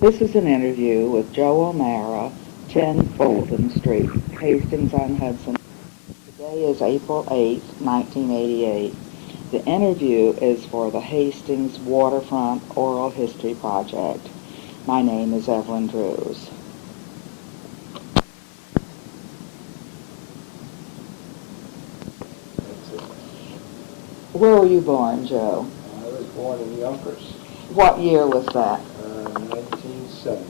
This is an interview with Joe O'Mara, 10 Fulton Street, Hastings-on-Hudson. Today is April 8, 1988. The interview is for the Hastings Waterfront Oral History Project. My name is Evelyn Drewes. Where were you born, Joe? I was born in Yonkers, What year was that? 1917.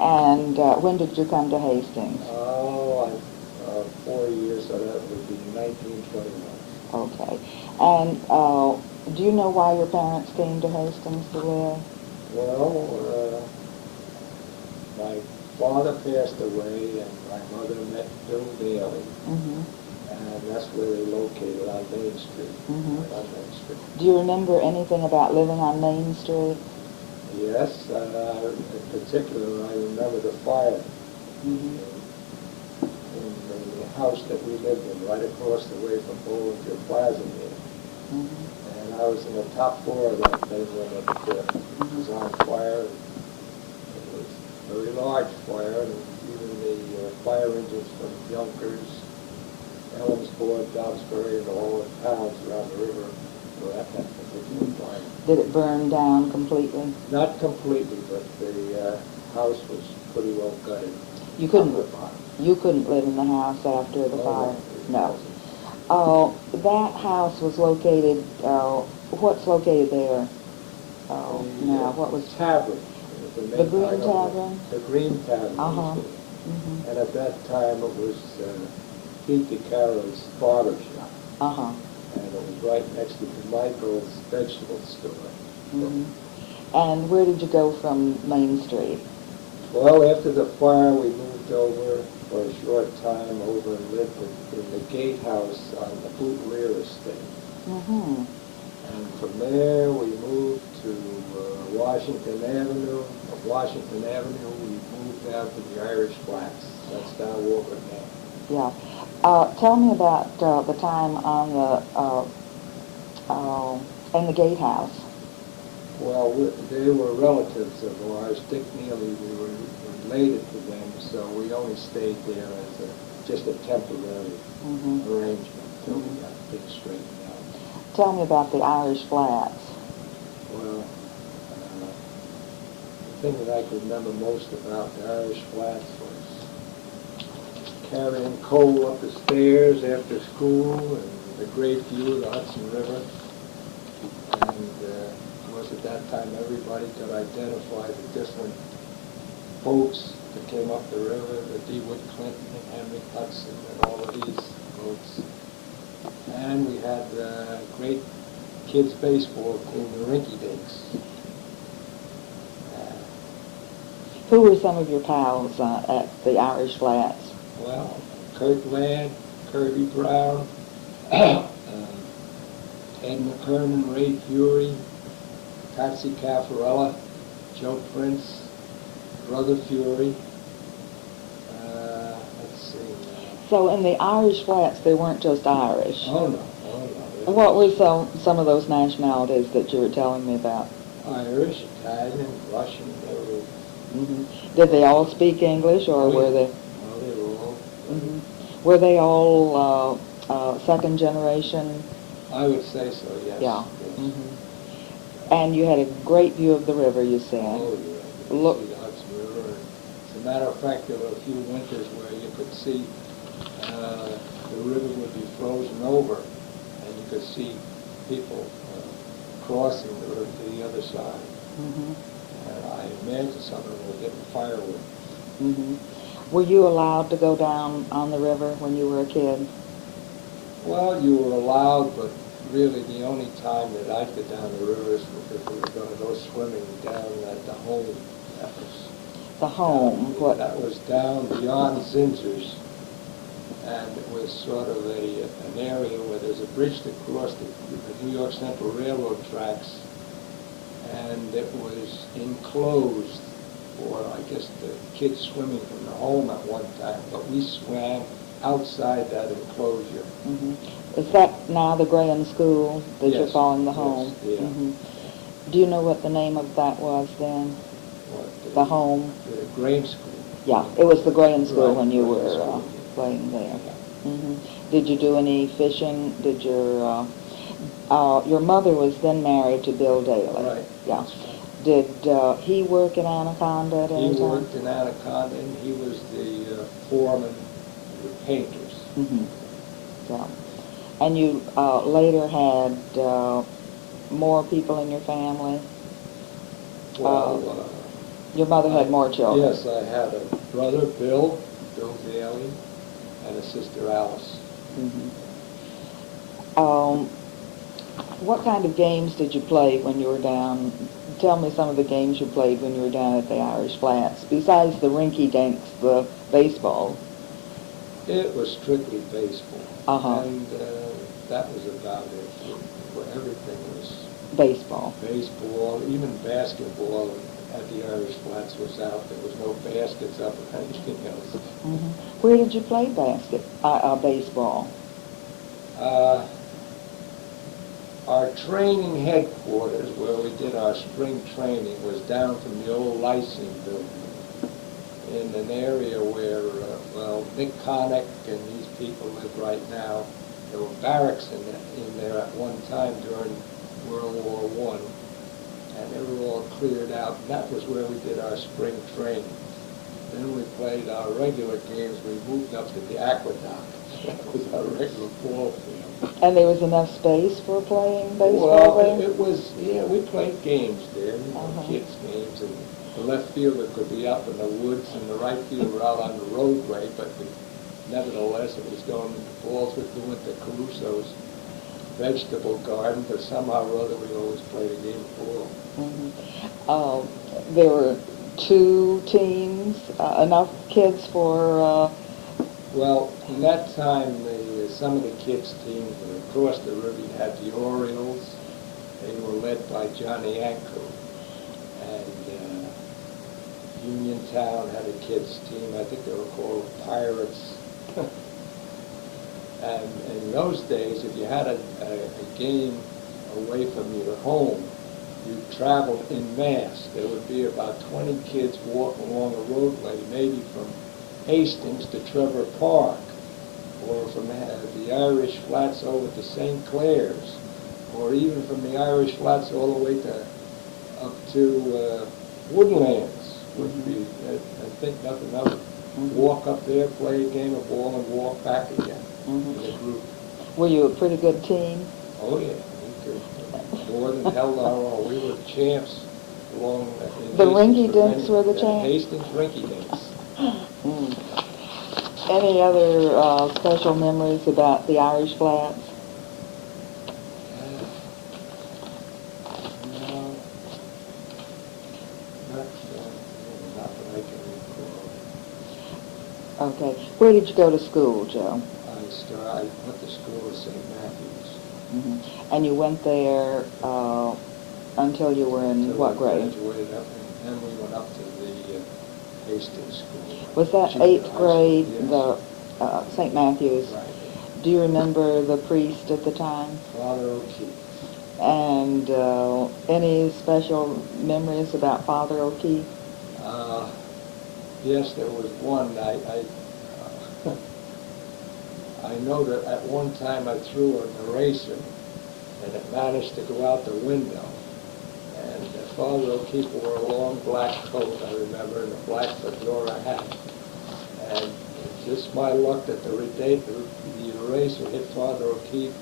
And when did you come to Hastings? 4 years, so that would be 1921. Okay. And do you know why your parents came to Hastings to live? Well, my father passed away, and my mother met Bill Daly, Mm-hmm. and that's where they located on Main Street. Mm-hmm. Right on Main Street. Do you remember anything about living on Main Street? Yes, in particular, I remember the fire Mm-hmm. in the house that we lived in, right across the way from Bollinger Plaza there. Mm-hmm. And I was in the top floor of that thing when it was on fire. It was a very large fire, and even the fire engines from Yonkers, Ellensport, Dobbsbury, and all the towns around the river were at that particular fire. Did it burn down completely? Not completely, but the house was pretty well gutted. You couldn't. Top to bottom. You couldn't live in the house after the fire. No. That house was located. What's located there? Now, what was Tavern? the Green Tavern? The Green Tavern. Uh-huh. was there. Mm-hmm. And at that time, it was Pete DeCaro's barber shop. Uh-huh. And it was right next to Michael's vegetable store. Mm-hmm. And where did you go from Main Street? Well, after the fire, we moved over for a short time over and lived in the gatehouse on the Boot Rear estate. Mm-hmm. And from there, we moved to Washington Avenue. From Washington Avenue, we moved out to the Irish Flats. That's down Walker now. Yeah. Tell me about the time on in the gatehouse. Well, they were relatives of ours. Dick Neely, we were related to them, so we only stayed there as just a temporary arrangement until we got things straightened out. Tell me about the Irish Flats. Well, the thing that I could remember most about the Irish Flats was carrying coal up the stairs after school and the great view of the Hudson River. And of course, at that time, everybody could identify the different boats that came up the river, the DeWitt Clinton and Henry Hudson and all of these boats. And we had the great kids' baseball team, the Rinky Dinks. Who were some of your pals at the Irish Flats? Well, Kurt Ladd, Kirby Brown, Ed McKernan, Ray Fury, Patsy Caffarella, Joe Prince, Brother Fury. Let's see. So in the Irish Flats, they weren't just Irish. Oh no. What were some of those nationalities that you were telling me about? Irish, Italian, Russian. They were. Mm-hmm. Did they all speak English, or were they? No, they were all. Mm-hmm. Were they all second generation? I would say so. Yes. Yeah. Yes. Mm-hmm. And you had a great view of the river, you said. Oh yeah. Look. See the Hudson River. As a matter of fact, there were a few winters where you could see the river would be frozen over, and you could see people crossing the river to the other side. Mm-hmm. And I imagine some of them were getting firewood. Mm-hmm. Were you allowed to go down on the river when you were a kid? Well, you were allowed, but really the only time that I'd get down the river is because we were going to go swimming down at the home. That was The home? What? That was down beyond Zinzer's, and it was sort of an area where there's a bridge that crossed the New York Central Railroad tracks, and it was enclosed for, I guess, the kids swimming from the home at one time, but we swam outside that enclosure. Mm-hmm. Is that now the Graham School that you're Yes. calling the Yes, home? yeah. Mm-hmm. Do you know what the name of that was then? what, The home? The grain school. Yeah, it was the grain school Right, when you grain were school, playing there. Yeah. Hmm. Did you do any fishing? Did your mother was then married to Bill Daly? Right. Yeah. That's right. Did he work in Anaconda at He any time? worked in Anaconda, and he was the foreman of the painters. Mm-hmm. Yeah. And you later had more people in your family? Well, Your mother had more children? yes, I had a brother, Bill Daly, and a sister, Alice. Mm-hmm. What kind of games did you play when you were down? Tell me some of the games you played when you were down at the Irish Flats, besides the rinky-dinks, the baseball. It was strictly baseball, Uh-huh. and that was about it. Everything was Baseball. baseball, even basketball at the Irish Flats was out. There was no baskets up or anything else. Mm-hmm. Where did you play baseball? Uh, Our training headquarters, where we did our spring training, was down from the old Lysine building in an area where, Nick Connick and these people live right now. There were barracks in there at one time during World War I, and they were all cleared out, and that was where we did our spring training. Then we played our regular games. We moved up to the Aqueduct. That was our regular ball field. And there was enough space for playing baseball Well, there? it was, yeah, we played games there, Uh-huh. kids' games, and the left fielder could be up in the woods and the right fielder out on the roadway, but nevertheless, it was going, the balls were going to Caruso's vegetable garden, but somehow or other we always played a game of ball. Mm-hmm. There were two teams, enough kids for... Well, in that time, some of the kids' teams were across the river. You had the Orioles. They were led by Johnny Anko. And Uniontown had a kids' team. I think they were called Pirates. And in those days, if you had a game away from your home, you traveled en masse. There would be about 20 kids walking along a roadway, maybe from Hastings to Trevor Park, or from the Irish Flats over to St. Clair's, or even from the Irish Flats all the way up to Woodlands would be, I think nothing of it. Mm-hmm. Walk up there, play a game of ball, and walk back again in a group. Were you a pretty good team? Oh yeah, we could more than held our own. We were champs along in The Hastings rinky-dinks were the yeah, champs? Hastings rinky-dinks. Mm. Any other special memories about the Irish Flats? No, not that I can recall. Okay. Where did you go to school, Joe? I went to school at St. Matthew's. Mm-hmm. And you went there until you were in Until what I grade? graduated up, and then we went up to the Hastings School. Was that Junior 8th high grade, school, the St. Matthew's? yes. Right. Do you remember the priest at the time? Father O'Keefe. And any special memories about Father O'Keefe? Yes, there was one. I know that at one time I threw an eraser, and it managed to go out the window. And Father O'Keefe wore a long black coat, I remember, and a black fedora hat. And it's just my luck that the eraser hit Father O'Keefe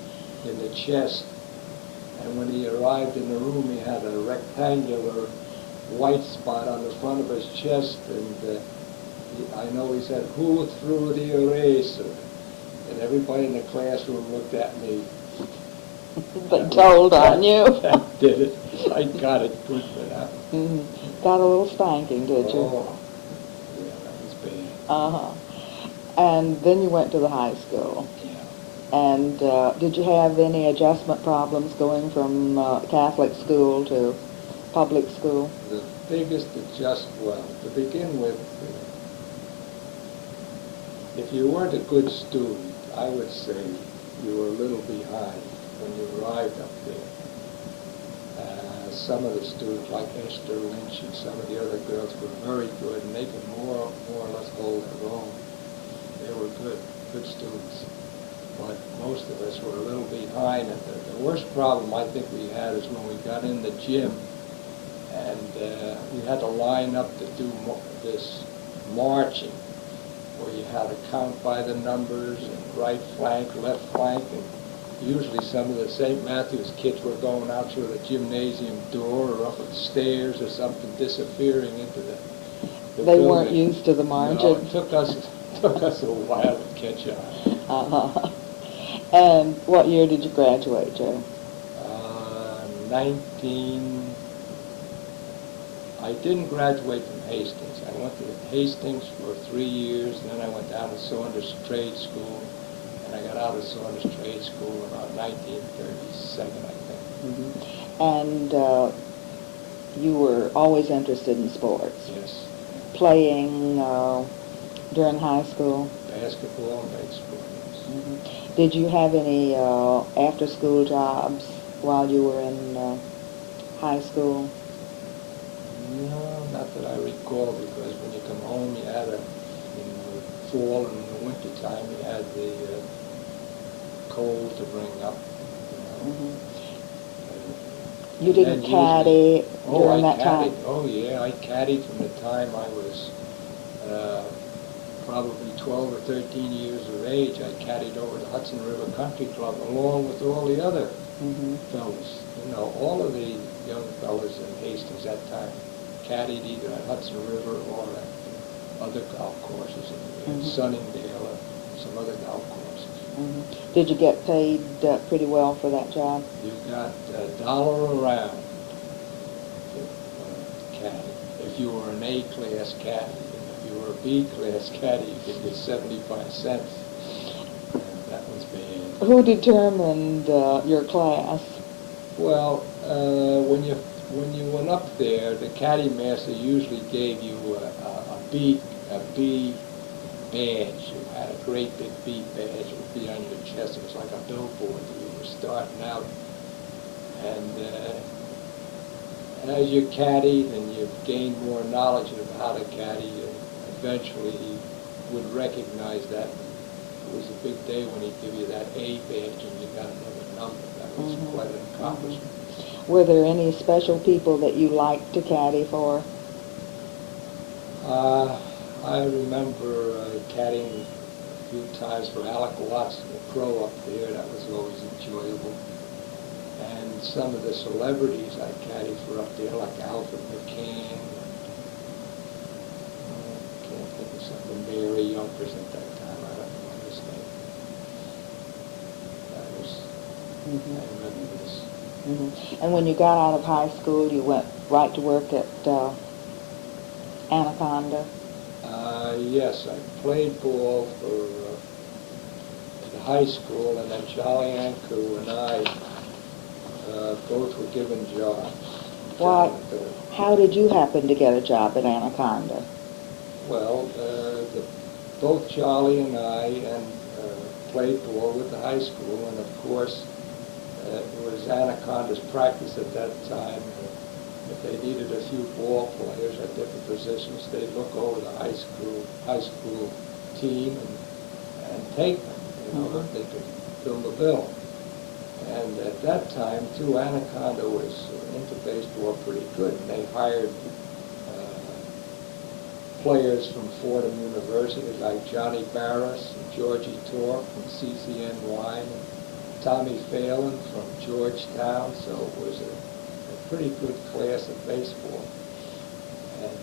in the chest. And when he arrived in the room, he had a rectangular white spot on the front of his chest. And I know he said, "Who threw the eraser?" And everybody in the classroom looked at me. They told on you. That did it. I got it good for that. Mm-hmm. Got a little spanking, did you? Oh, yeah, that was bad. Uh-huh. And then you went to the high school. Yeah. And did you have any adjustment problems going from Catholic school to public school? The biggest well, to begin with, if you weren't a good student, I would say you were a little behind when you arrived up there. some of the students, like Esther Lynch and some of the other girls, were very good, and they could more or less hold their own. They were good students. But most of us were a little behind. And the worst problem I think we had is when we got in the gym, and we had to line up to do this marching, where you had to count by the numbers and right flank, left flank, and usually some of the St. Matthew's kids were going out through the gymnasium door or up the stairs or something, disappearing into the They building. weren't used to the marching? No, it took us a while to catch on. And what year did you graduate, Joe? 19... I didn't graduate from Hastings. I went to Hastings for 3 years, and then I went down to Saunders Trade School, and I got out of Saunders Trade School about 1937, I think. Mm-hmm. And you were always interested in sports? Yes. Playing during high school? Basketball and baseball, yes. Mm-hmm. Did you have any after-school jobs while you were in high school? No, not that I recall, because when you come home, you had in the fall and in the winter time, you had the coal to bring up. Mm-hmm. You didn't caddy during that time? Oh, yeah, I caddied from the time I was probably 12 or 13 years of age. I caddied over the Hudson River Country Club along with all the other fellas. You know, all of the young fellas in Hastings that time caddied either at Hudson River or at other golf courses in Sunningdale or some other golf courses. Mm-hmm. Did you get paid pretty well for that job? You got $1 a round caddy. If you were an A-class caddy, and if you were a B-class caddy, you could get 75 cents. And that was bad. Who determined your class? Well, when you went up there, the caddy master usually gave you a B badge. You had a great big B badge. It would be on your chest. It was like a billboard that you were starting out. And as you caddied and you gained more knowledge of how to caddy, and eventually he would recognize that. It was a big day when he'd give you that A badge and you got another number. That was quite an accomplishment. Were there any special people that you liked to caddy for? I remember caddying a few times for Alec Watson, the pro up there. That was always enjoyable. And some of the celebrities I caddied for up there, like Alfred McCann. I can't think of something. Mary Youngers at that time. I don't know his name. That was, I remember this. Mm-hmm. And when you got out of high school, you went right to work at Anaconda? Yes, I played ball for the high school, and then Charlie Anku and I both were given jobs. Why? How did you happen to get a job at Anaconda? Well, both Charlie and I played ball with the high school, and of course, it was Anaconda's practice at that time. If they needed a few ball players at different positions, they'd look over the high school team and take them, you know, if they could fill the bill. And at that time, too, Anaconda was into baseball pretty good. And they hired players from Fordham University, like Johnny Barris and Georgie Torp from CCNY, and Tommy Phelan from Georgetown. So it was a pretty good class of baseball. And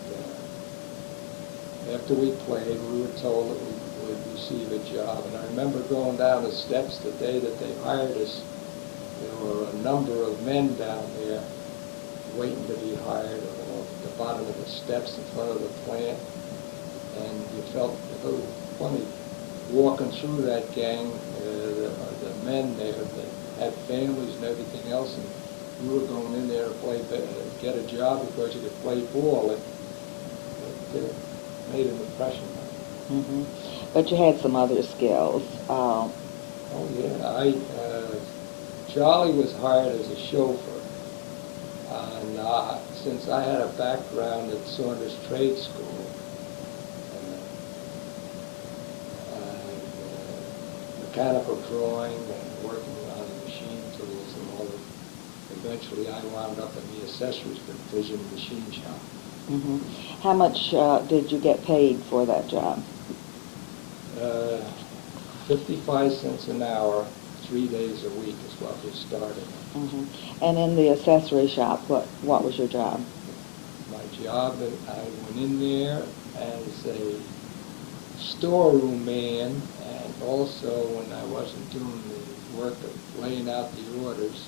after we played, we were told that we would receive a job. And I remember going down the steps the day that they hired us. There were a number of men down there waiting to be hired at the bottom of the steps in front of the plant. And you felt a little funny walking through that gang, the men there that had families and everything else, and you were going in there to get a job because you could play ball. It made an impression on me. Mm-hmm. But you had some other skills. Oh yeah, Charlie was hired as a chauffeur. Since I had a background at Saunders Trade School, mechanical drawing and working on the machine tools and all that, eventually I wound up in the accessories division machine shop. Mm-hmm. How much did you get paid for that job? 55 cents an hour, 3 days a week is what we started. Mm-hmm. And in the accessory shop, what was your job? My job, I went in there as a storeroom man, and also when I wasn't doing the work of laying out the orders,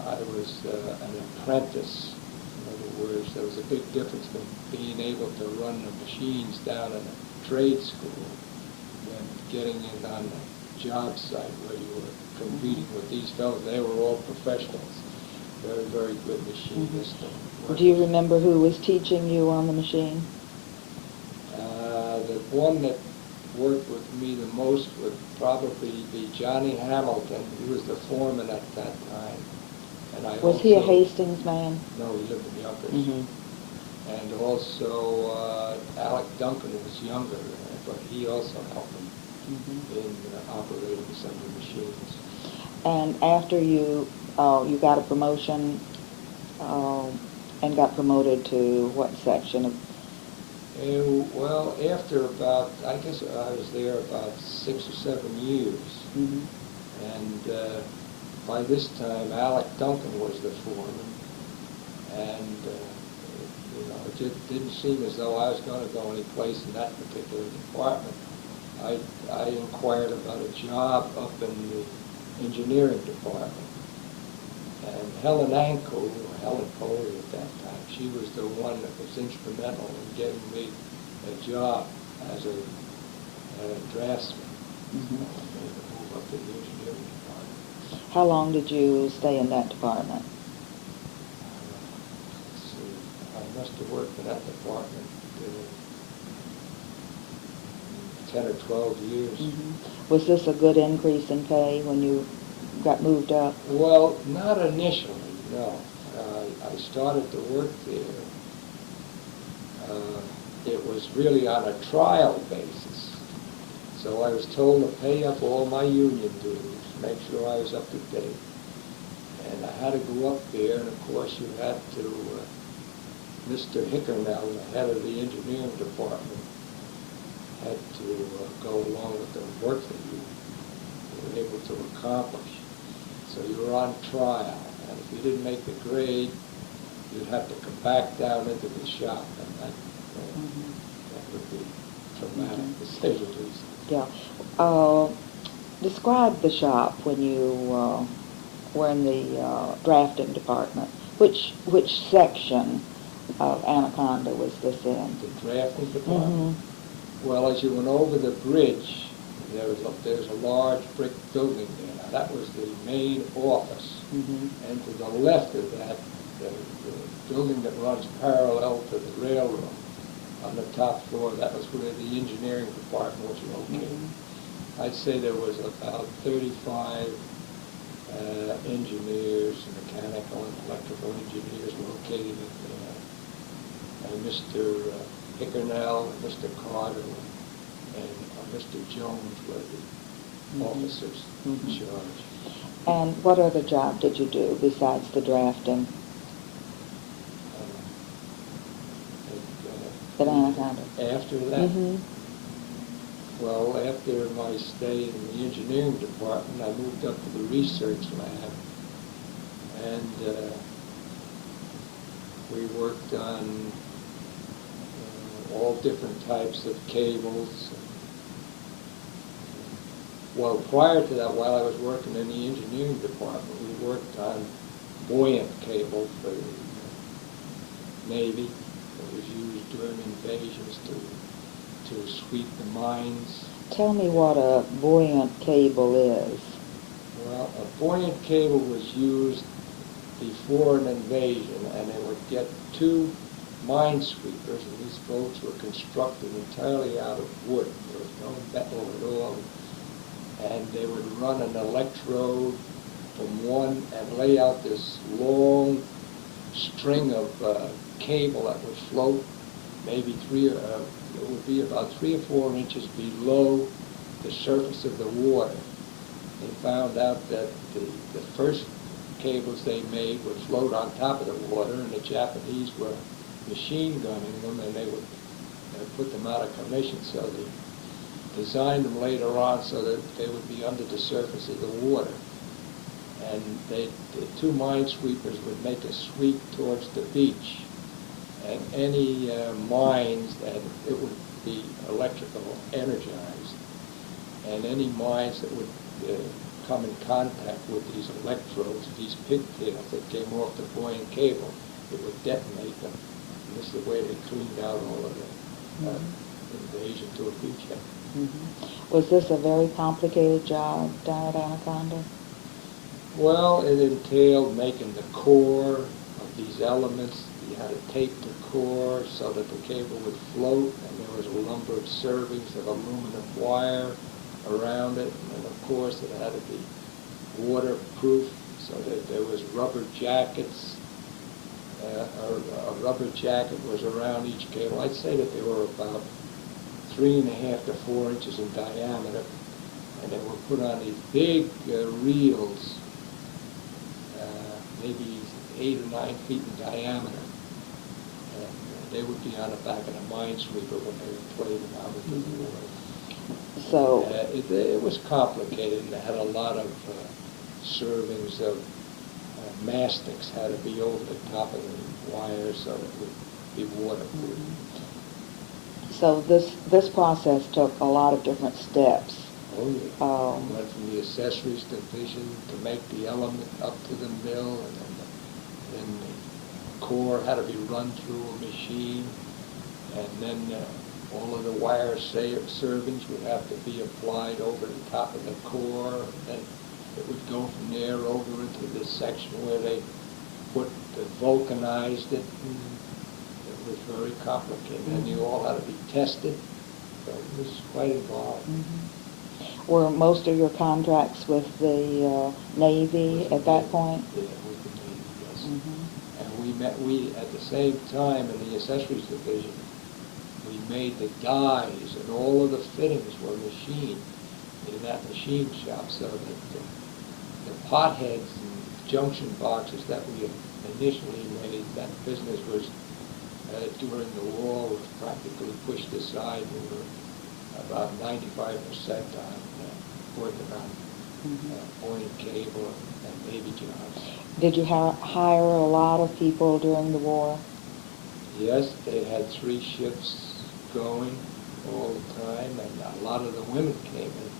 I was an apprentice. In other words, there was a big difference between being able to run the machines down in a trade school than getting it on the job site where you were competing with these fellows. They were all professionals, very, very good machinists. Mm-hmm. Do you remember who was teaching you on the machine? The one that worked with me the most would probably be Johnny Hamilton. He was the foreman at that time. And was he a Hastings man? No, he lived in Yonkers. Mm-hmm. And also Alec Duncan was younger, but he also helped him in operating some of the machines. And after you got a promotion and got promoted to what section of? Well, after about, I guess I was there about 6 or 7 years. Mm-hmm. And by this time, Alec Duncan was the foreman. And, it just didn't seem as though I was going to go any place in that particular department. I inquired about a job up in the engineering department. And Helen Coley at that time, she was the one that was instrumental in getting me a job as a draftsman. Mm-hmm. Move up to the engineering department. How long did you stay in that department? Let's see, I must have worked in that department 10 or 12 years. Mm-hmm. Was this a good increase in pay when you got moved up? Well, not initially, no. I started to work there. It was really on a trial basis. So I was told to pay up all my union dues, make sure I was up to date. And I had to go up there, and of course you had to, Mr. Hickernell, the head of the engineering department, had to go along with the work that you were able to accomplish. So you were on trial, and if you didn't make the grade, you'd have to come back down into the shop, and that would be traumatic, to say the least. Yeah. Describe the shop when you were in the drafting department. Which section of Anaconda was this in? The drafting department? Well, as you went over the bridge, there's a large brick building there. Now, that was the main office. And to the left of that, the building that runs parallel to the railroad on the top floor, that was where the engineering department was located. I'd say there was about 35 engineers, mechanical and electrical engineers located there. And Mr. Hickernell, Mr. Carter, and Mr. Jones were the officers in charge. And what other job did you do besides the drafting at Anaconda? After that? Well, after my stay in the engineering department, I moved up to the research lab, and we worked on all different types of cables. Well, prior to that, while I was working in the engineering department, we worked on buoyant cable for the Navy that was used during invasions to sweep the mines. Tell me what a buoyant cable is. Well, a buoyant cable was used before an invasion, and they would get 2 minesweepers, and these boats were constructed entirely out of wood. There was no metal at all. And they would run an electrode from one and lay out this long string of cable that would float maybe it would be about 3 or 4 inches below the surface of the water. They found out that the first cables they made would float on top of the water, and the Japanese were machine gunning them, and they would put them out of commission. So they designed them later on so that they would be under the surface of the water. And the 2 minesweepers would make a sweep towards the beach, and any mines that it would be electrical energized, and any mines that would come in contact with these electrodes, these pigtails that came off the buoyant cable, it would detonate them. And this is the way they cleaned out all of the invasion to a beachhead. Mm-hmm. Was this a very complicated job down at Anaconda? Well, it entailed making the core of these elements. You had to tape the core so that the cable would float, and there was a number of servings of aluminum wire around it, and of course it had to be waterproof, so that there was rubber jackets. A rubber jacket was around each cable. I'd say that they were about 3.5 to 4 inches in diameter, and they were put on these big reels, maybe 8 or 9 feet in diameter, and they would be on the back of the minesweeper when they would play them out into the water. So it was complicated, and it had a lot of servings of mastics had to be over the top of the wire so that it would be waterproof. So this process took a lot of different steps. Oh, yeah. Went from the accessories division to make the element up to the mill, and then the core had to be run through a machine, and then all of the wire servings would have to be applied over the top of the core, and then it would go from there over into this section where they vulcanized it. It was very complicated, and you all had to be tested, so it was quite involved. Mm-hmm. Were most of your contracts with the Navy at that point? Yeah, with the Navy, yes. Mm-hmm. And we at the same time in the accessories division, we made the dies, and all of the fittings were machined in that machine shop, so that the pot heads and junction boxes that we initially made, that business was, during the war, was practically pushed aside. We were about 95% on working on buoyant cable and Navy jobs. Did you hire a lot of people during the war? Yes, they had 3 ships going all the time, and a lot of the women came in.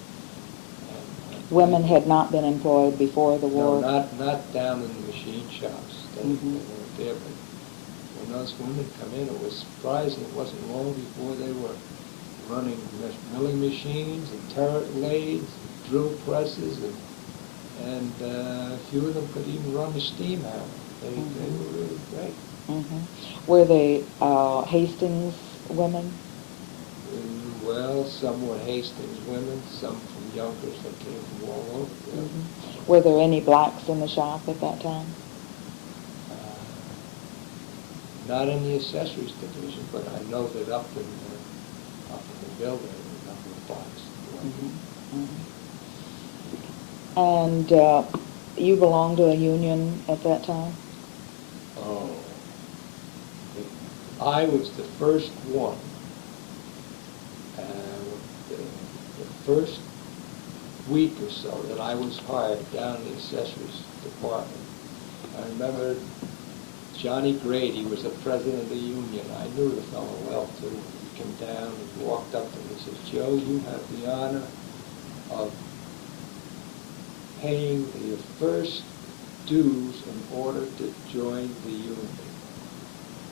Women had not been employed before the war? No, not down in the machine shops. They weren't there, but when those women come in, it was surprising. It wasn't long before they were running milling machines and turret lathes, and drill presses, and a few of them could even run the steam hammer. They were really great. Mm-hmm. Were they Hastings women? Well, some were Hastings women, some from Yonkers that came from all over. Mm-hmm. Were there any blacks in the shop at that time? Not in the accessories division, but I know that up in the building, there were a number of blacks. Mm-hmm. And you belonged to a union at that time? Oh, I was the first one. The first week or so that I was hired down in the accessories department, I remember Johnny Grady was the president of the union. I knew the fellow well, too. He came down and walked up to me and says, "Joe, you have the honor of paying your first dues in order to join the union."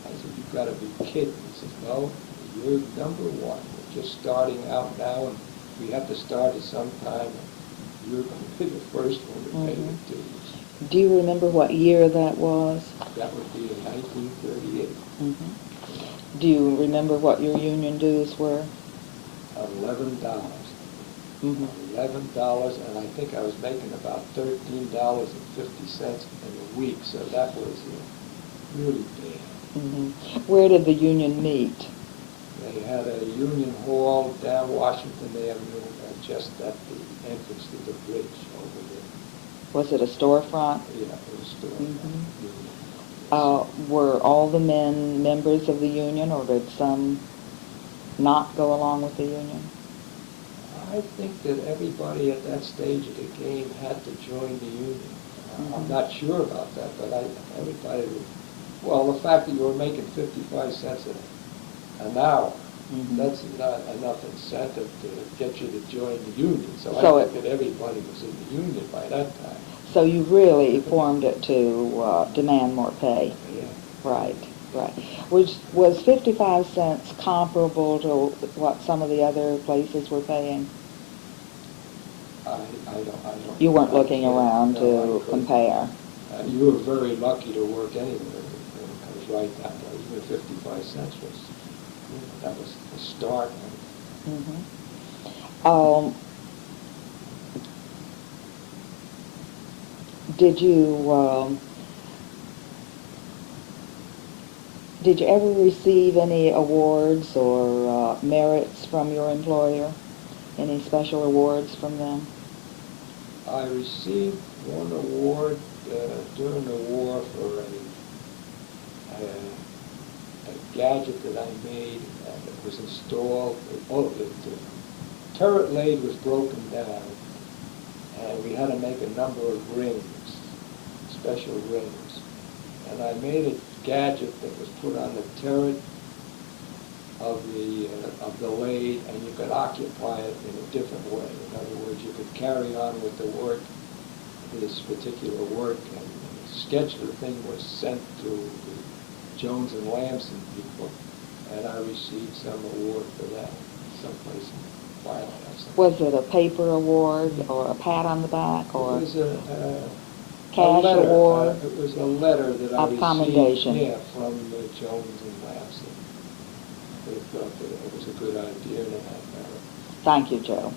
I said, "You've got to be kidding." He says, "No, you're number one. We're just starting out now, and we have to start at some time. And you're going to be the first one to pay the dues." Do you remember what year that was? That would be in 1938. Do you remember what your union dues were? $11. Mhm. $11, and I think I was making about $13.50 in a week, so that was really bad. Mhm. Where did the union meet? They had a union hall down Washington Avenue, just at the entrance to the bridge over there. Was it a storefront? Yeah, it was still Mhm. union. Were all the men members of the union, or did some not go along with the union? I think that everybody at that stage of the game had to join the union. I'm Mhm. not sure about that, but everybody would, well, the fact that you were making 55 cents an hour, Mhm. that's not enough incentive to get you to join the union. So I So think that everybody was in the union by that time. So you really formed it to demand more pay? Yeah. Right, right. Was 55 cents comparable to what some of the other places were paying? I don't. You weren't I looking can't- around no, I to couldn't. compare? You were very lucky to work anywhere when it comes right down to it. Even 55 cents was, that was the start. Mhm. Did you ever receive any awards or merits from your employer? Any special awards from them? I received one award during the war for a gadget that I made, and it was installed. The turret blade was broken down, and we had to make a number of rings, special rings. And I made a gadget that was put on the turret of the lathe, and you could occupy it in a different way. In other words, you could carry on with the work, this particular work, and the sketch of the thing was sent to the Jones and Lamson people, and I received some award for that someplace in Violet. Was it a paper award or a pat on the back or It was a cash letter. award? It was a letter that I of received, commendation? yeah, from Jones and Lamson. They thought that it was a good idea to have that. Thank you, Joe.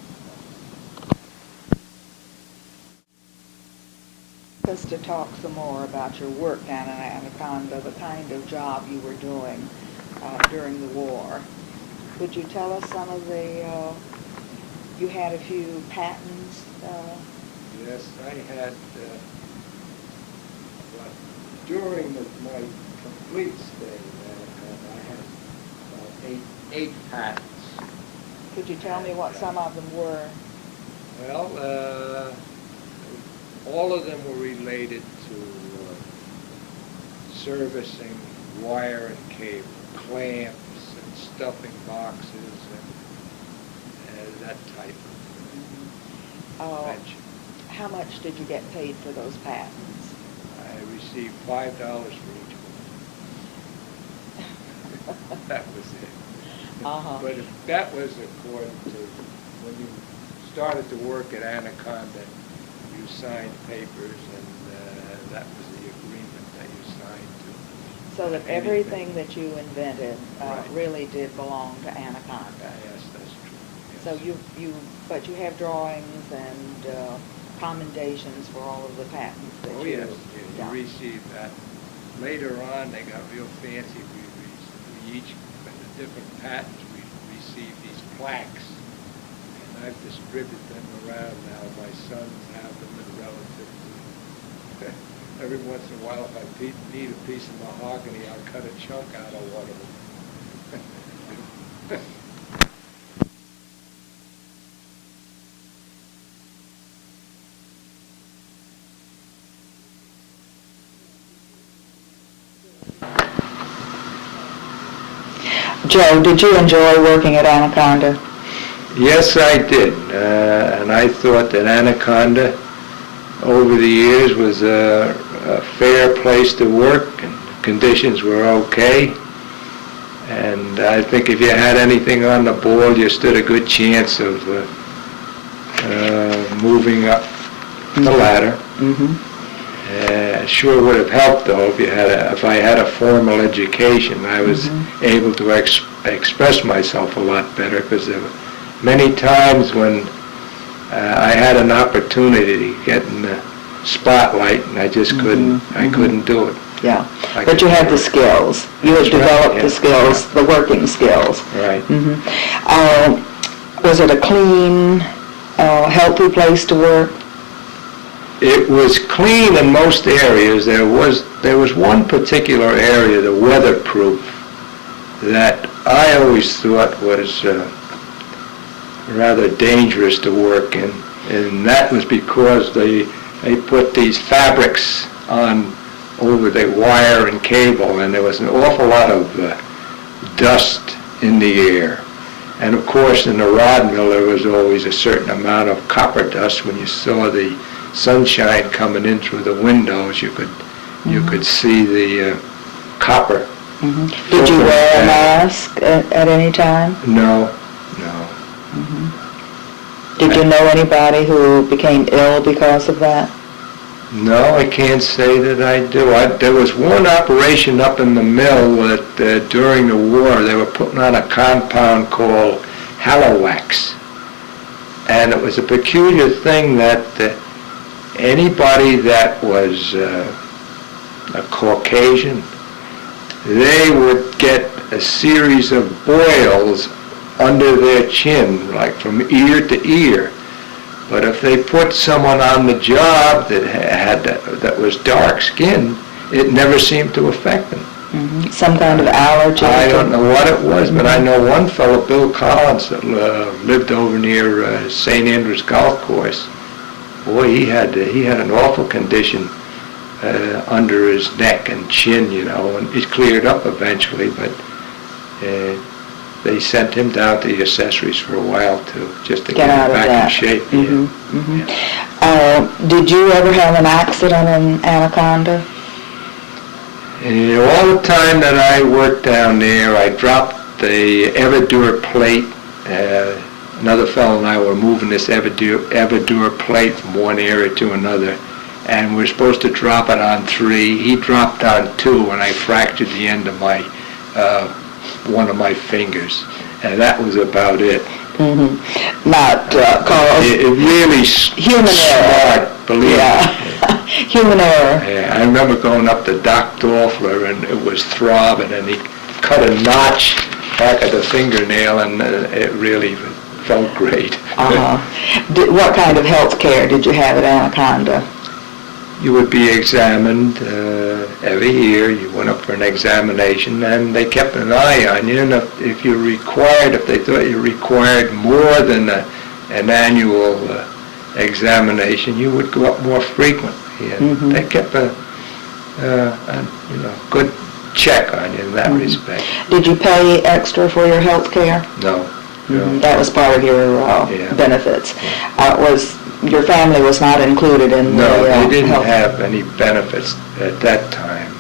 Just to talk some more about your work down in Anaconda, the kind of job you were doing during the war. Could you tell us some of the, you had a few patents? Yes, I had, during my complete stay there, I had eight patents. Could you tell me what some of them were? Well, all of them were related to servicing wire and cable, clamps and stuffing boxes and that type of invention. How much did you get paid for those patents? I received $5 for each one. That was it. Uh-huh. But that was according to when you started to work at Anaconda, you signed papers, and that was the agreement that you signed to. So that everything that you invented Right. really did belong to Anaconda. Yes, that's true. Yes. So but you have drawings and commendations for all of the patents that Oh, you yes, you done. received that. Later on, they got real fancy. We each, in the different patents, we received these plaques. And I've distributed them around now. My sons have them and relatives. Every once in a while, if I need a piece of mahogany, I'll cut a chunk out of one of them. Joe, did you enjoy working at Anaconda? Yes, I did. And I thought that Anaconda, over the years, was a fair place to work, and conditions were okay. And I think if you had anything on the board, you stood a good chance of moving up the ladder. Mm-hmm. Sure would have helped, though, if I had a formal education. I was able to express myself a lot better, because there were many times when I had an opportunity to get in the spotlight, and I just couldn't. I couldn't do it. Yeah, but you had the skills. You had developed the skills, the working skills. Right. Was it a clean, healthy place to work? It was clean in most areas. There was one particular area, the weatherproof, that I always thought was rather dangerous to work in, and that was because they put these fabrics on over the wire and cable, and there was an awful lot of dust in the air. And of course, in the rod mill, there was always a certain amount of copper dust. When you saw the sunshine coming in through the windows, you could see the copper. Did you wear a mask at any time? No. Did you know anybody who became ill because of that? No, I can't say that I do. There was one operation up in the mill that during the war they were putting on a compound called Halowax. And it was a peculiar thing that anybody that was a Caucasian, they would get a series of boils under their chin, like from ear to ear. But if they put someone on the job that was dark skinned, it never seemed to affect them. Some kind of allergy? I don't know what it was, but I know one fellow, Bill Collins, that lived over near St. Andrews Golf Course. Boy, he had an awful condition under his neck and chin, and it cleared up eventually, but they sent him down to the accessories for a while just to get him back in shape. Did you ever have an accident in Anaconda? All the time that I worked down there, I dropped the Evidur plate. Another fellow and I were moving this Evidur plate from one area to another, and we were supposed to drop it on 3. He dropped on 2, and I fractured the end of my one of my fingers, and that was about it. Not Carl. It really human error. Believe me. Human error. Yeah, I remember going up to Doc Dorfler, and it was throbbing, and he cut a notch back of the fingernail, and it really felt great. What kind of health care did you have at Anaconda? You would be examined every year. You went up for an examination, and they kept an eye on you. And if they thought you required more than an annual examination, you would go up more frequently. And they kept a good check on you in that respect. Did you pay extra for your health care? No. That was part of your benefits. Your family was not included in the No, they didn't health. have any benefits at that time.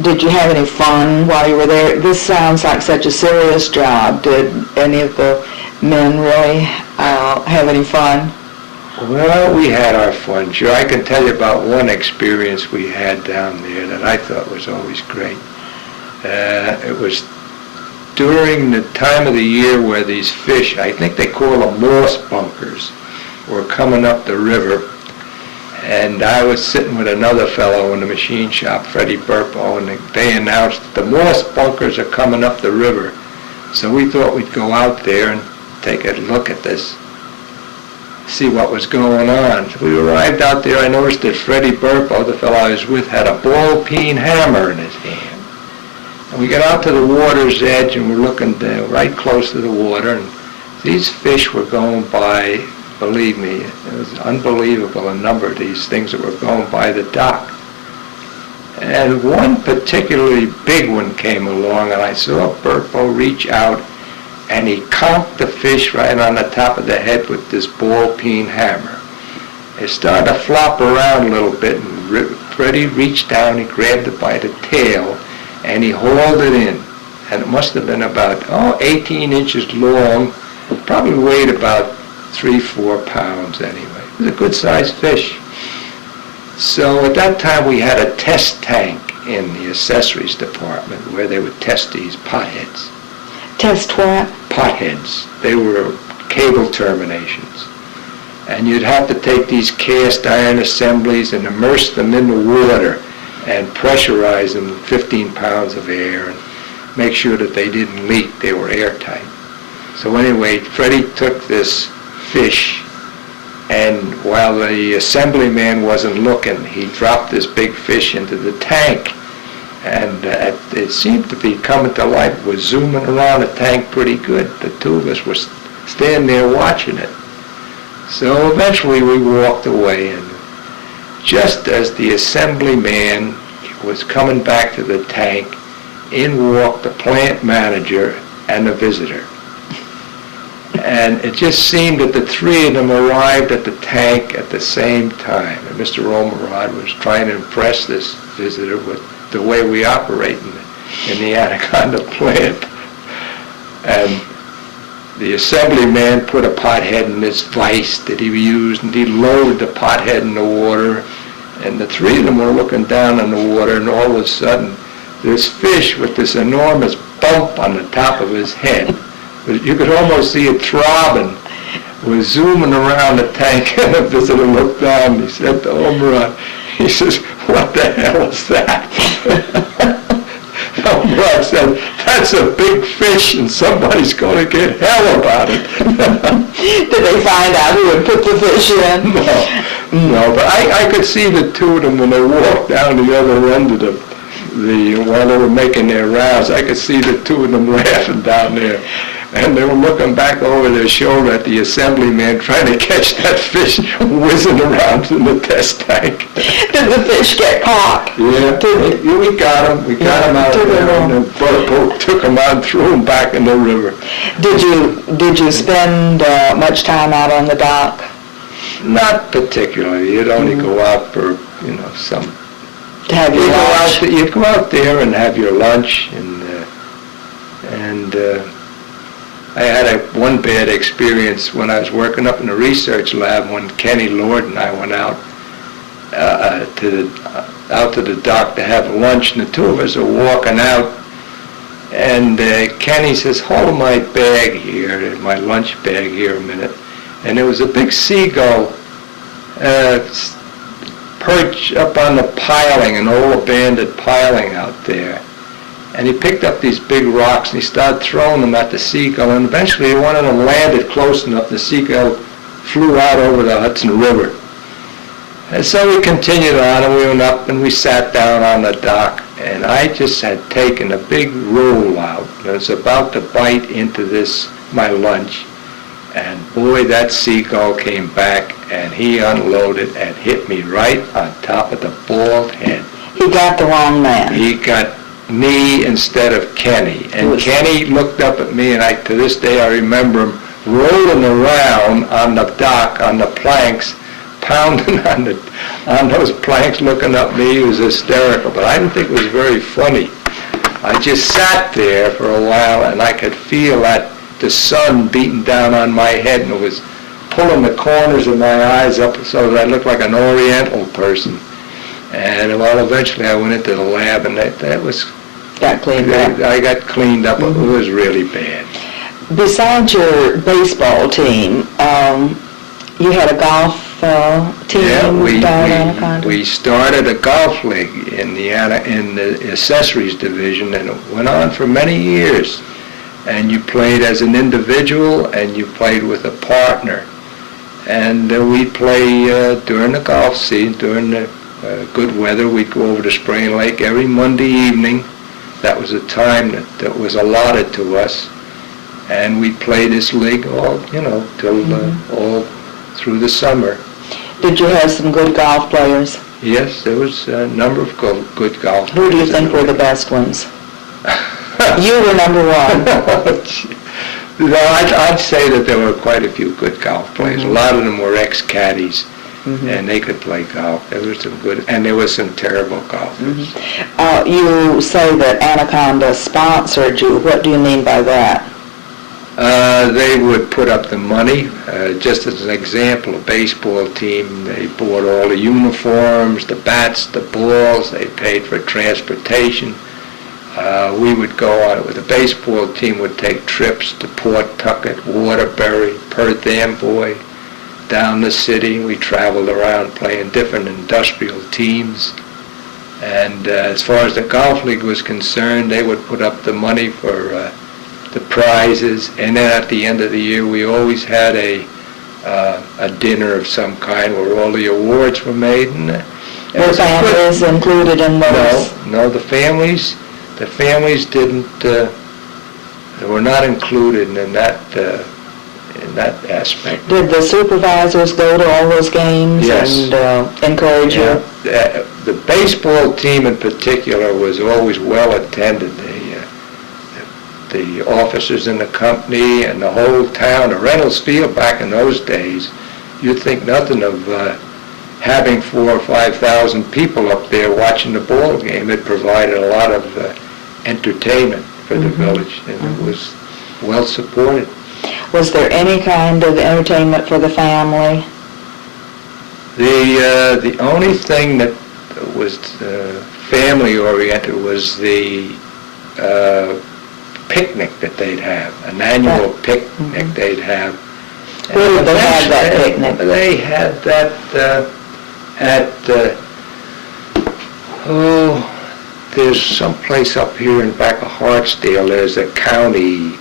Did you have any fun while you were there? This sounds like such a serious job. Did any of the men really have any fun? Well, we had our fun. Sure, I can tell you about one experience we had down there that I thought was always great. It was during the time of the year where these fish, I think they call them moss bunkers, were coming up the river. And I was sitting with another fellow in the machine shop, Freddie Burpo, and they announced the moss bunkers are coming up the river. So we thought we'd go out there and take a look at this, see what was going on. So we arrived out there. I noticed that Freddie Burpo, the fellow I was with, had a ball-peen hammer in his hand. And we got out to the water's edge, and we're looking right close to the water, and these fish were going by. Believe me, it was unbelievable, a number of these things that were going by the dock. And one particularly big one came along, and I saw Burpo reach out, and he conked the fish right on the top of the head with this ball-peen hammer. It started to flop around a little bit, and Freddie reached down, he grabbed it by the tail, and he hauled it in. And it must have been about 18 inches long, probably weighed about 3-4 pounds anyway. It was a good-sized fish. So at that time we had a test tank in the accessories department where they would test these potheads. Test what? Potheads. They were cable terminations. And you'd have to take these cast iron assemblies and immerse them in the water and pressurize them with 15 pounds of air and make sure that they didn't leak. They were airtight. So anyway, Freddie took this fish, and while the assemblyman wasn't looking, he dropped this big fish into the tank. And it seemed to be coming to life. It was zooming around the tank pretty good. The two of us were standing there watching it. So eventually we walked away, and just as the assemblyman was coming back to the tank, in walked the plant manager and the visitor. And it just seemed that the three of them arrived at the tank at the same time. And Mr. Romerod was trying to impress this visitor with the way we operate in the Anaconda plant. And the assemblyman put a pothead in this vise that he used, and he lowered the pothead in the water. And the three of them were looking down on the water, and all of a sudden, this fish with this enormous bump on the top of his head, you could almost see it throbbing, was zooming around the tank, and the visitor looked down, and he said to Omeron, he says, "What the hell is that?" Omeron said, "That's a big fish, and somebody's going to get hell about it." Did they find out who had put the fish in? No, but I could see the two of them when they walked down the other end of the while they were making their rounds. I could see the two of them laughing down there. And they were looking back over their shoulder at the assemblyman trying to catch that fish whizzing around in the test tank. Did the fish get caught? Yeah, we got him. We got him out there, and the boat took him out and threw him back in the river. Did you spend much time out on the dock? Not particularly. You'd only go out for, some... To have your lunch? You'd go out there and have your lunch, and I had one bad experience when I was working up in the research lab when Kenny Lord and I went out to the dock to have lunch, and the two of us are walking out, and Kenny says, "Hold my bag here, my lunch bag here a minute." And there was a big seagull perched up on the piling, an old abandoned piling out there. And he picked up these big rocks and he started throwing them at the seagull, and eventually one of them landed close enough, the seagull flew out over the Hudson River. And so we continued on, and we went up and we sat down on the dock, and I just had taken a big roll out and was about to bite into my lunch, and boy, that seagull came back and he unloaded and hit me right on top of the bald head. He got the wrong man. He got me instead of Kenny. And Kenny looked up at me, and to this day I remember him rolling around on the dock, on the planks, pounding on those planks, looking up at me. He was hysterical, but I didn't think it was very funny. I just sat there for a while, and I could feel the sun beating down on my head, and it was pulling the corners of my eyes up so that I looked like an Oriental person. And eventually I went into the lab, and that was... Got cleaned up. I got cleaned up. Mm-hmm. It was really bad. Besides your baseball team, you had a golf team down in Anaconda? We started a golf league in the accessories division, and it went on for many years. And you played as an individual, and you played with a partner. And we'd play during the golf season, during the good weather. We'd go over to Spring Lake every Monday evening. That was a time that was allotted to us, and we'd play this league all through the summer. Did you have some good golf players? Yes, there was a number of good golf players. Who do you think were the best ones? You were number one. No, I'd say that there were quite a few good golf players. Mm-hmm. A lot of them were ex-caddies. Mm-hmm. And they could play golf. There were some good, and there were some terrible golfers. Mm-hmm. You say that Anaconda sponsored you. What do you mean by that? They would put up the money. Just as an example, a baseball team, they bought all the uniforms, the bats, the balls. They paid for transportation. We would go on, the baseball team would take trips to Pawtucket, Waterbury, Perth Amboy, down the city. We traveled around playing different industrial teams. And as far as the golf league was concerned, they would put up the money for the prizes. And then at the end of the year, we always had a dinner of some kind where all the awards were made. And Were families included in those? No, the families didn't, they were not included in that aspect. Did the supervisors go to all those games? Yes. And encourage you? The baseball team in particular was always well attended. The officers in the company and the whole town of Reynolds Field back in those days, you'd think nothing of having 4,000 or 5,000 people up there watching the ball game. It provided a lot of entertainment for the village, and it was well supported. Was there any kind of entertainment for the family? The only thing that was family oriented was the picnic that they'd have, an annual picnic they'd have. Where did they have that picnic? They had that there's some place up here in back of Hartsdale. There's a county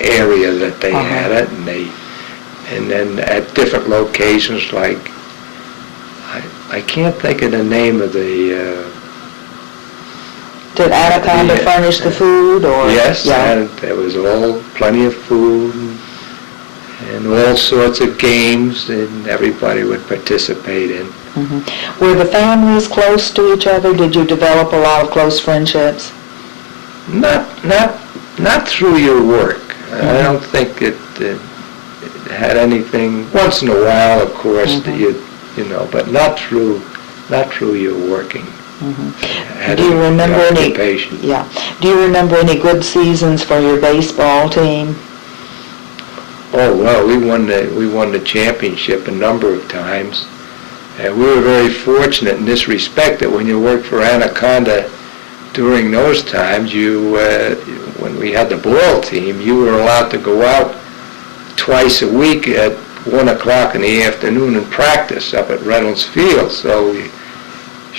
area that they had it, and then at different locations, like I can't think of the name of the. Did Anaconda furnish the food, or? Yes, and there was plenty of food and all sorts of games, and everybody would participate in. Were the families close to each other? Did you develop a lot of close friendships? Not through your work. I don't think it had anything. Once in a while, of course, that you know, but not through your working. Do you remember any? Occupation. Yeah. Do you remember any good seasons for your baseball team? Oh well, we won the championship a number of times, and we were very fortunate in this respect that when you worked for Anaconda during those times, when we had the ball team, you were allowed to go out twice a week at 1 o'clock in the afternoon and practice up at Reynolds Field. So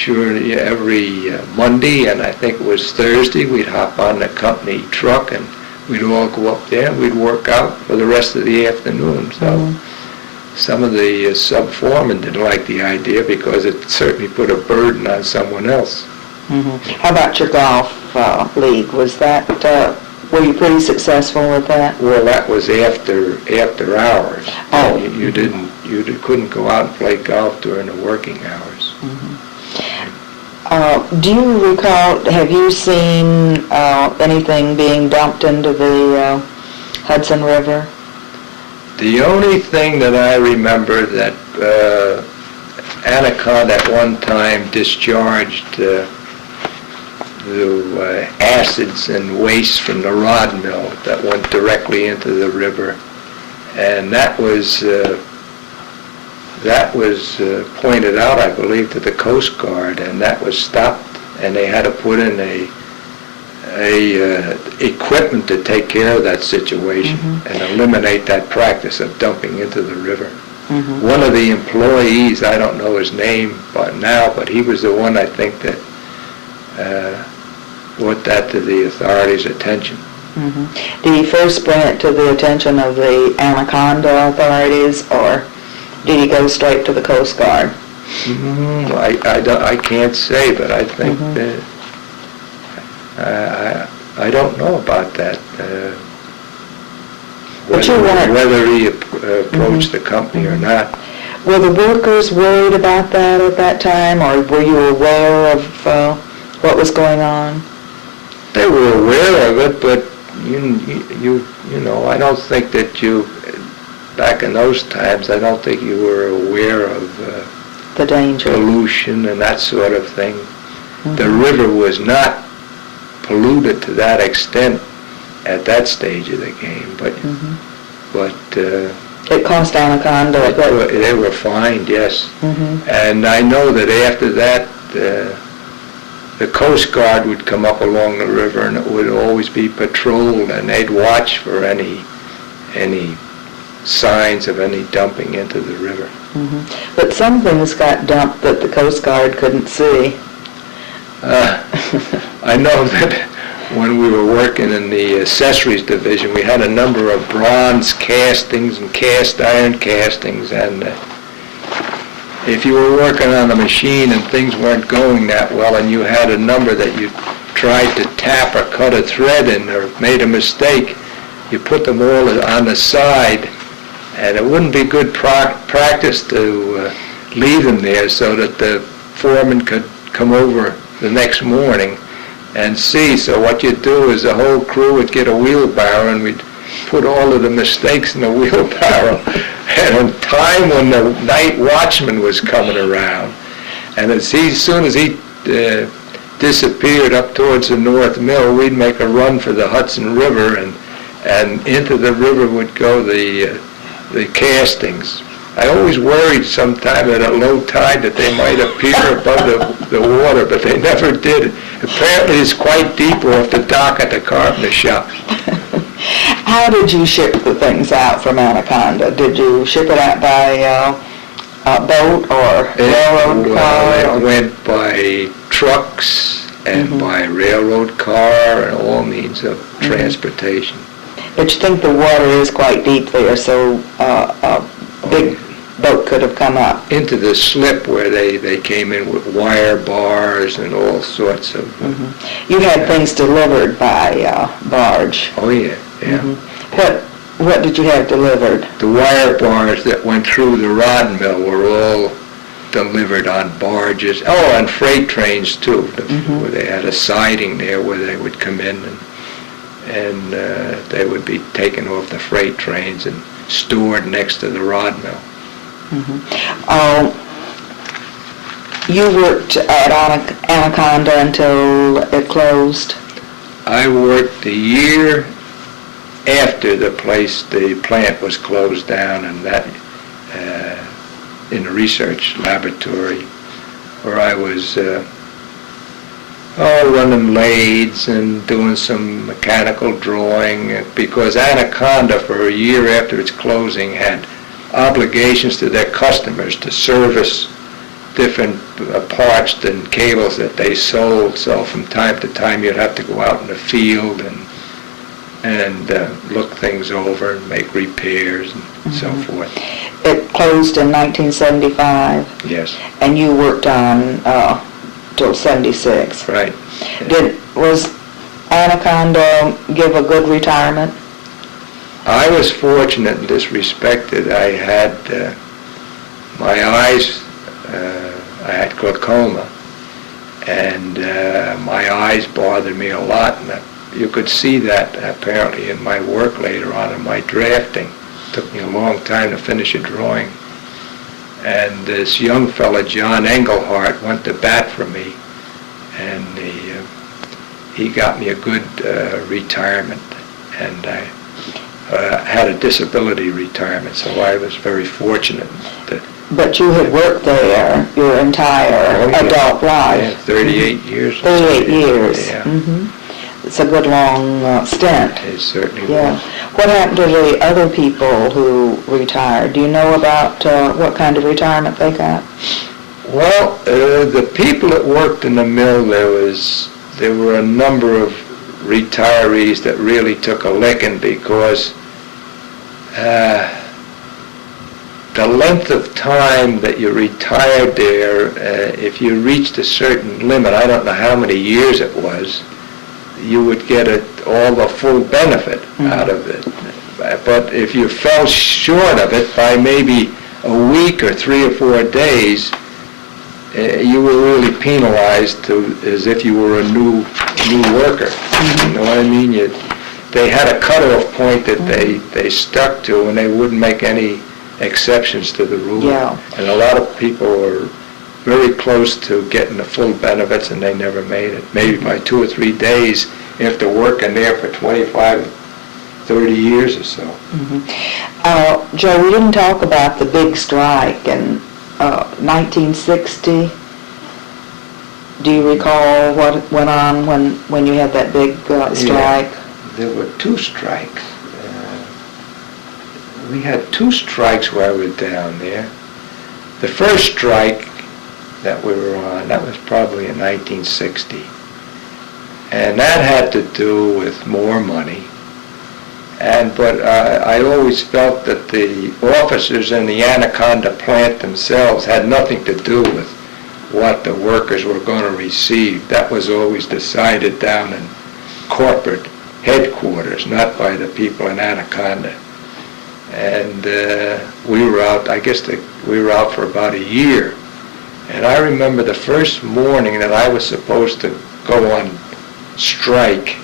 every Monday, and I think it was Thursday, we'd hop on the company truck and we'd all go up there and we'd work out for the rest of the afternoon. So some of the sub-foremen didn't like the idea because it certainly put a burden on someone else. How about your golf league? Was that, were you pretty successful with that? Well, that was after hours. Oh. You couldn't go out and play golf during the working hours. Do you recall, have you seen anything being dumped into the Hudson River? The only thing that I remember that Anaconda at one time discharged the acids and waste from the rod mill that went directly into the river, and that was pointed out, I believe, to the Coast Guard, and that was stopped, and they had to put in a equipment to take care of that situation and eliminate that practice of dumping into the river. One of the employees, I don't know his name but he was the one, I think, that brought that to the authorities' attention. Did he first bring it to the attention of the Anaconda authorities, or did he go straight to the Coast Guard? I can't say, but I think that I don't know about that. Whether he approached the company or not. Were the workers worried about that at that time, or were you aware of what was going on? They were aware of it, but you know, I don't think that back in those times, I don't think you were aware of the danger, pollution and that sort of thing. The river was not polluted to that extent at that stage of the game, but it cost Anaconda. They were fined, yes. And I know that after that, the Coast Guard would come up along the river, and it would always be patrolled, and they'd watch for any signs of any dumping into the river. But some things got dumped that the Coast Guard couldn't see. I know that when we were working in the accessories division, we had a number of bronze castings and cast iron castings, and if you were working on a machine and things weren't going that well and you had a number that you tried to tap or cut a thread in or made a mistake, you put them all on the side, and it wouldn't be good practice to leave them there so that the foreman could come over the next morning and see. So what you'd do is the whole crew would get a wheelbarrow, and we'd put all of the mistakes in the wheelbarrow. And in time when the night watchman was coming around, and as soon as he disappeared up towards the North Mill, we'd make a run for the Hudson River, and into the river would go the castings. I always worried sometime at a low tide that they might appear above the water, but they never did. Apparently it's quite deep off the dock at the carpenter shop. How did you ship the things out from Anaconda? Did you ship it out by boat or railroad car? Well, it went by trucks and by railroad car and all means of transportation. But you think the water is quite deep there, so a big boat could have come up? Into the slip where they came in with wire bars and all sorts of... You had things delivered by barge. Oh, yeah. What did you have delivered? The wire bars that went through the rod mill were all delivered on barges. Oh, and freight trains, too, where they had a siding there where they would come in and they would be taken off the freight trains and stored next to the rod mill. You worked at Anaconda until it closed? I worked the year after the plant was closed down, and that in the research laboratory, where I was running lathes and doing some mechanical drawing, because Anaconda, for a year after its closing, had obligations to their customers to service different parts and cables that they sold. So from time to time you'd have to go out in the field and look things over and make repairs and so forth. It closed in 1975? Yes. And you worked on till 76? Right. Was Anaconda give a good retirement? I was fortunate in this respect that I had my eyes, I had glaucoma, and my eyes bothered me a lot, and you could see that apparently in my work later on in my drafting. It took me a long time to finish a drawing. And this young fella, John Engelhardt, went to bat for me, and he got me a good retirement, and I had a disability retirement, so I was very fortunate. But you had worked there your entire adult life. Yeah, 38 years. 38 years. Yeah. It's a good long stint. It certainly Yeah. was. What happened to the other people who retired? Do you know about what kind of retirement they got? Well, the people that worked in the mill, there were a number of retirees that really took a licking, because the length of time that you retired there, if you reached a certain limit, I don't know how many years it was, you would get all the full benefit out of it. But if you fell short of it by maybe a week or 3 or 4 days, you were really penalized as if you were a new worker. You know what I mean? They had a cutoff point that they stuck to, and they wouldn't make any exceptions to the rule. Yeah. And a lot of people were very close to getting the full benefits, and they never made it. Maybe by 2 or 3 days after working there for 25, 30 years or so. Joe, we didn't talk about the big strike in 1960. Do you recall what went on when you had that big strike? There were two strikes. We had two strikes while we were down there. The first strike that we were on, that was probably in 1960. And that had to do with more money. But I always felt that the officers in the Anaconda plant themselves had nothing to do with what the workers were going to receive. That was always decided down in corporate headquarters, not by the people in Anaconda. And we were out, we were out for about a year. And I remember the first morning that I was supposed to go on strike,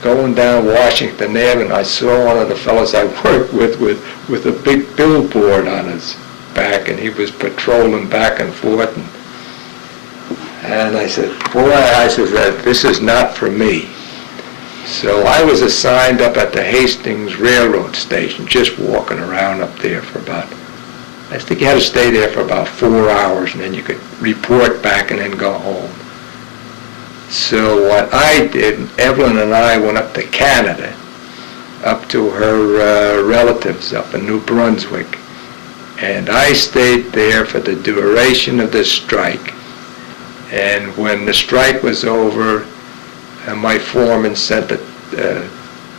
going down Washington Avenue, I saw one of the fellows I worked with a big billboard on his back, and he was patrolling back and forth. And I said, boy, this is not for me. So I was assigned up at the Hastings Railroad Station, just walking around up there for I think you had to stay there for about 4 hours, and then you could report back and then go home. So what I did, Evelyn and I went up to Canada, up to her relatives up in New Brunswick, and I stayed there for the duration of the strike. And when the strike was over, my foreman sent a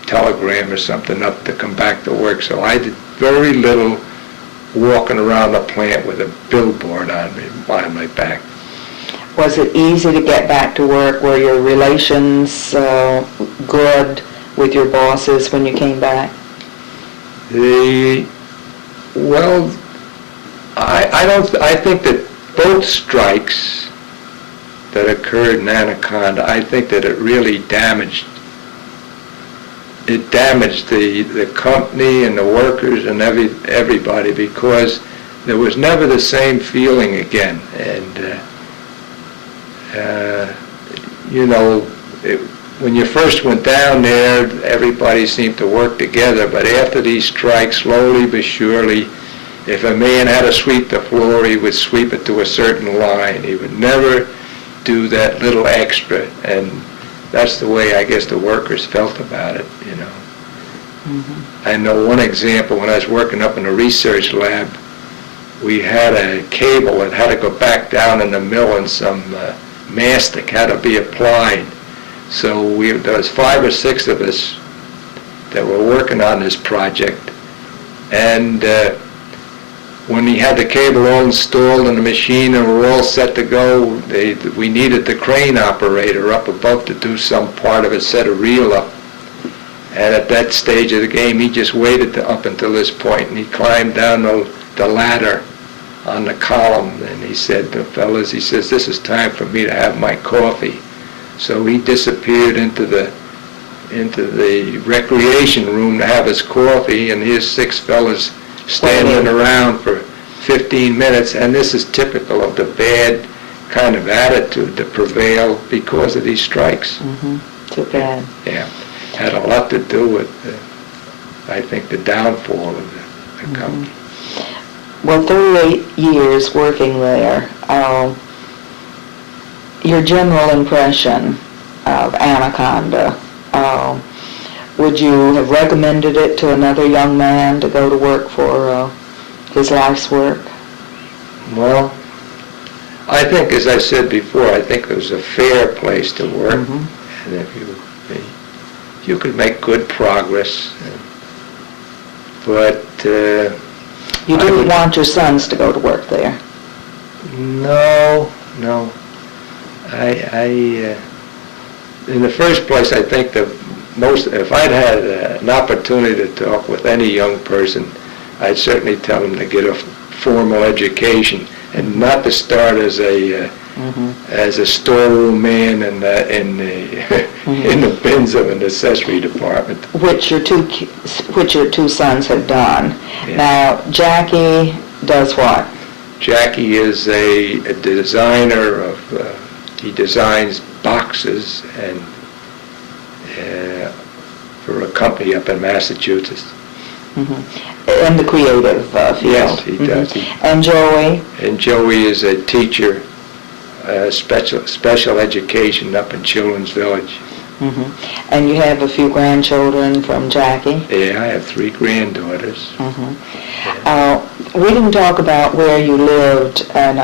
telegram or something up to come back to work. So I did very little walking around the plant with a billboard on my back. Was it easy to get back to work? Were your relations good with your bosses when you came back? I think that both strikes that occurred in Anaconda, I think that it really damaged the company and the workers and everybody, because there was never the same feeling again. And when you first went down there, everybody seemed to work together, but after these strikes, slowly but surely, if a man had to sweep the floor, he would sweep it to a certain line. He would never do that little extra, and that's the way I guess the workers felt about it, Mm-hmm. I know one example, when I was working up in a research lab, we had a cable that had to go back down in the mill, and some mastic had to be applied. So there was 5 or 6 of us that were working on this project, and when he had the cable all installed in the machine and we're all set to go, we needed the crane operator up above to do some part of it, set a reel up. And at that stage of the game, he just waited up until this point, and he climbed down the ladder on the column, and he said, fellas, he says, this is time for me to have my coffee. So he disappeared into the recreation room to have his coffee, and here's 6 fellas standing around for 15 minutes, and this is typical of the bad kind of attitude that prevailed because of these strikes. Mm-hmm. Too bad. Yeah. Had a lot to do with, I think, the downfall of the company. Well, 38 years working there, your general impression of Anaconda, would you have recommended it to another young man to go to work for his life's work? Well, I think, as I said before, I think it was a fair place to work, and if you could make good progress, but you didn't want your sons to go to work there? No. In the first place, I think if I'd had an opportunity to talk with any young person, I'd certainly tell them to get a formal education and not to start as a storeroom man in the bins of an accessory department. Which your two sons have done. Yeah. Now, Jackie does what? Jackie is a designer of. He designs boxes and for a company up in Massachusetts. In the creative field. Yes, he does. And Joey? And Joey is a teacher special education up in Children's Village. And you have a few grandchildren from Jackie? Yeah, I have 3 granddaughters. We didn't talk about where you lived in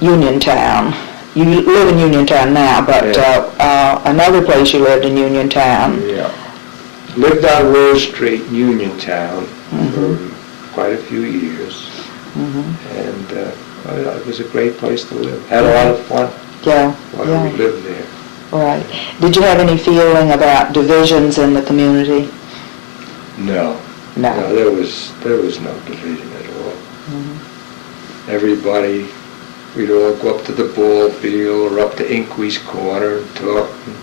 Uniontown. You live in Uniontown now, but another place you lived in Uniontown. Yeah. Lived on Rose Street in Uniontown for quite a few years. And it was a great place to live. Had a lot of fun while we lived there. Right. Did you have any feeling about divisions in the community? No, there was no division at all. Everybody, we'd all go up to the ball field or up to Inquis Corner and talk, and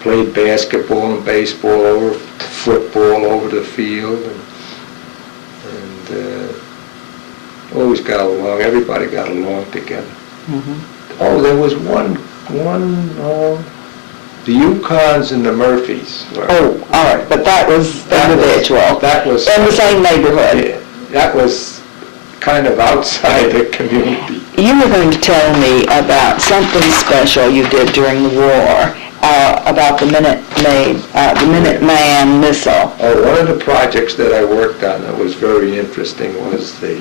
played basketball and baseball over football over the field, and always got along. Everybody got along together. Oh, there was one. The Yukons and the Murphys. All right, but that was individual. That was in the same neighborhood. That was kind of outside the community. You were going to tell me about something special you did during the war, about the Minuteman missile. Oh, one of the projects that I worked on that was very interesting was the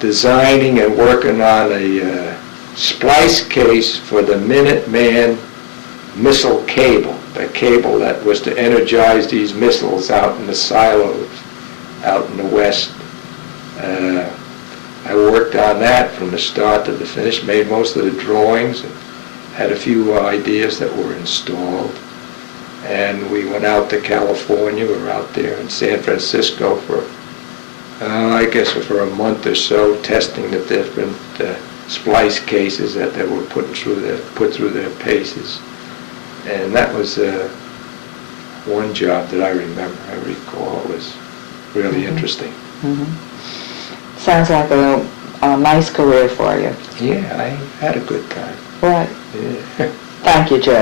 designing and working on a splice case for the Minuteman missile cable, the cable that was to energize these missiles out in the silos out in the west. I worked on that from the start to the finish, made most of the drawings, and had a few ideas that were installed. And we went out to California. We were out there in San Francisco for, I guess for a month or so, testing the different splice cases that they were put through their paces. And that was one job that I recall was really interesting. Sounds like a nice career for you. Yeah, I had a good time. Right. Yeah. Thank you, Joe.